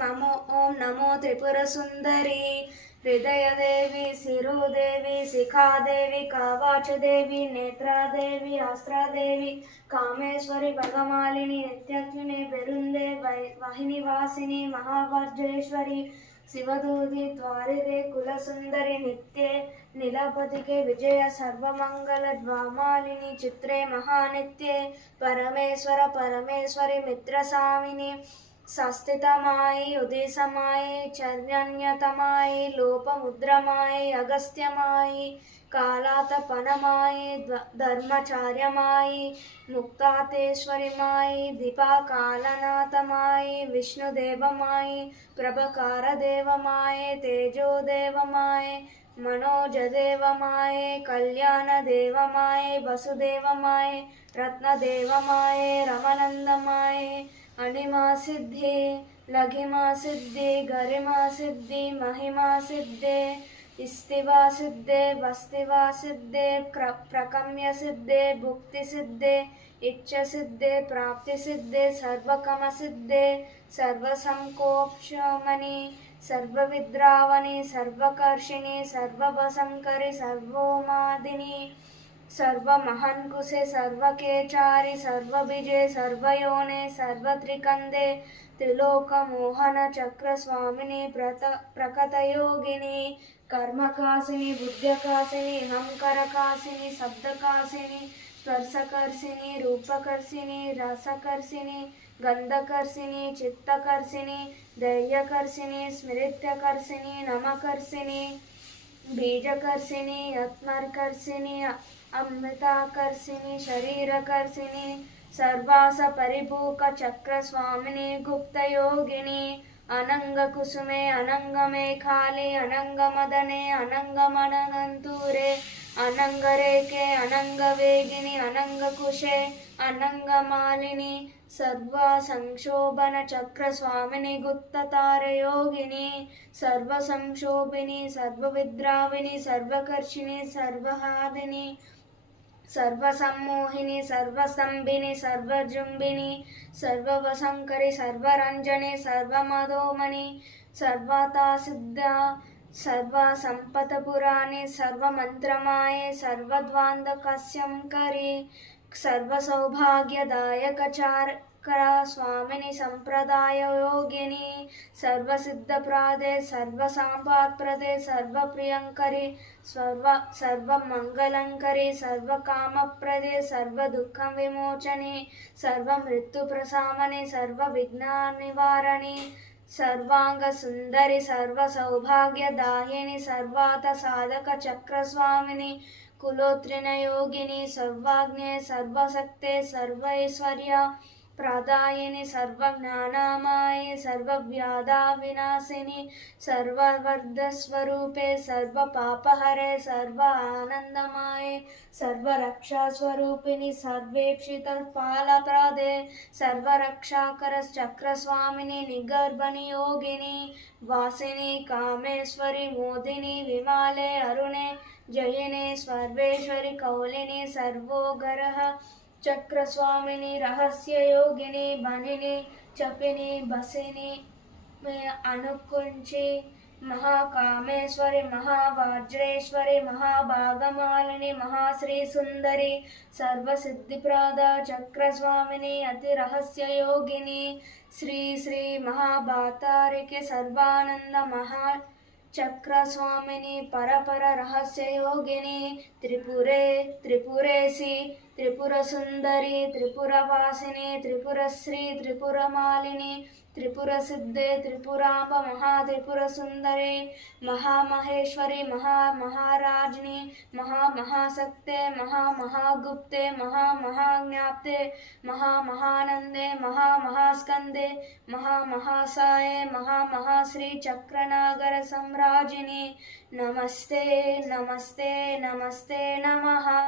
ममो ॐ नमो त्रिपुरसुन्दरी हृदयदेवी शिरोदेवी शिखादेवी कावाचदेवी नेत्रादेवी आस्त्रादेवी कामेश्वरी भगमालिनी नित्यत्विनी बेरुंदे वाहिनीवासिनी महावज्रेश्वरी शिवदूति त्वारिदे कुलसुंदरी नित्ये नीलपतिके विजय सर्वमंगल ज्वामालिनी चित्रे महानित्ये परमेश्वर परमेश्वरी मित्रसामिनी सस्थितमायि उदिसमायि चर्यन्यतमायि लोपमुद्रमायि अगस्त्यमायि कालातपनमायि धर्मचार्यमायि मुक्तातेश्वरिमायि दीपाकालनाथमायि विष्णुदेवमायि प्रभकारदेवमायि तेजोदेवमायि मनोजदेवमायि कल्याणदेवमायि वसुदेवमायि रत्नदेवमायि रमनन्दमायि अणिमा सिद्धि लघिमा सिद्धि गरिमा सिद्धि महिमा सिद्धे इस्तिवा सिद्धे वस्तिवा सिद्धे प्रकम्य सिद्धे भुक्ति सिद्धे इच्छ सिद्धे प्राप्ति सिद्धे सर्वकम सिद्धे सर्वसंकोपशमनी सर्वविद्रावणी सर्वकर्षिणी सर्वभसंकरी सर्वोमादिनी सर्वमहन्कुशे सर्वकेचारि सर्वबीजे सर्वयोने सर्वत्रिकन्दे त्रिलोकमोहन चक्रस्वामिनी प्रकटयोगिनी कर्मकासिनी बुद्ध्यकासिनी हंकरकासिनी शब्दकासिनी स्पर्शकर्षिणी रूपकर्षिणी रसकर्षिणी गंधकर्षिणी चित्तकर्षिणी धैर्यकर्षिणी स्मृत्यकर्षिणी नमकर्षिणी बीजकर्षिणी आत्मकर्षिणी अमृताकर्षिणी शरीरकर्षिणी सर्वास परिभूक चक्रस्वामिनी गुप्तयोगिनी अनंगकुसुमे अनंगमेखाले अनंगमदने अनंगमनन्तूरे अनंगरेखे अनंगवेगिनी अनंगकुशे अनंगमालिनी सर्वसंक्षोभन चक्रस्वामिनी गुप्ततारयोगिनी सर्वसंक्षोभिनी सर्वविद्राविनी सर्वकर्षिणी सर्वहादिनी सर्वसम्मोहिनी सर्वस्तंभिनी सर्वजृंभिनी सर्ववशंकरी सर्वरंजनी सर्वमदोमणि सर्वतासिद्धा सर्वसंपत्पुराणी सर्वमंत्रमाये सर्वद्वान्दकस्यंकरी सर्वसौभाग्यदायकचारकरा स्वामिनी संप्रदाय योगिनी सर्वसिद्धप्रदे सर्वसंपत्प्रदे सर्वप्रियंकरी सर्वमंगलंकरी सर्वकामप्रदे सर्वदुःखविमोचनी सर्वमृत्युप्रशामनी सर्वविघ्ननिवारणी सर्वांग सुंदरी सर्वसौभाग्यदायिनी सर्वार्थ साधक चक्रस्वामिनी कुलोत्रिनयोगिनी सर्वाग्ने सर्वशक्ते सर्वैश्वर्य प्रदायिनी सर्वज्ञानामयी सर्वव्याधा-विनाशिनी सर्ववर्धस्वरूपे सर्वपापहरे सर्व आनंदमये सर्वरक्षास्वरूपिणी सर्वेप्सितफलप्रदे सर्वरक्षाकर चक्रस्वामिनी निगर्भनियोगिनी वासिनी कामेश्वरी मोदिनी विमले अरुणे जयिनी सर्वेश्वरी कौलिनी सर्वोगरः चक्रस्वामिनी रहस्ययोगिनी बनिनी चपिनी बसिनी अनुकुंची महाकामेश्वरी महावज्रेश्वरी महाभागमालिनी महाश्री सुंदरी सर्वसिद्धिप्रदा चक्रस्वामिनी अतिरहस्ययोगिनी श्री श्री महाभातारिके सर्वानंद महा चक्रस्वामिनी परपर रहस्ययोगिनी त्रिपुरे त्रिपुरेशी त्रिपुरसुंदरी त्रिपुरवासिनी त्रिपुरश्री त्रिपुरमालिनी त्रिपुरसिद्धे त्रिपुरांब महात्रिपुरसुंदरी महामहेश्वरी महामहाराज्ञी महामहाशक्ते महामहागुप्ते महामहाज्ञाप्ते महामहानंदे महामहास्कंदे महामहासाये महामहाश्री चक्रनागर सम्राजिनी नमस्ते नमस्ते नमस्ते नमः।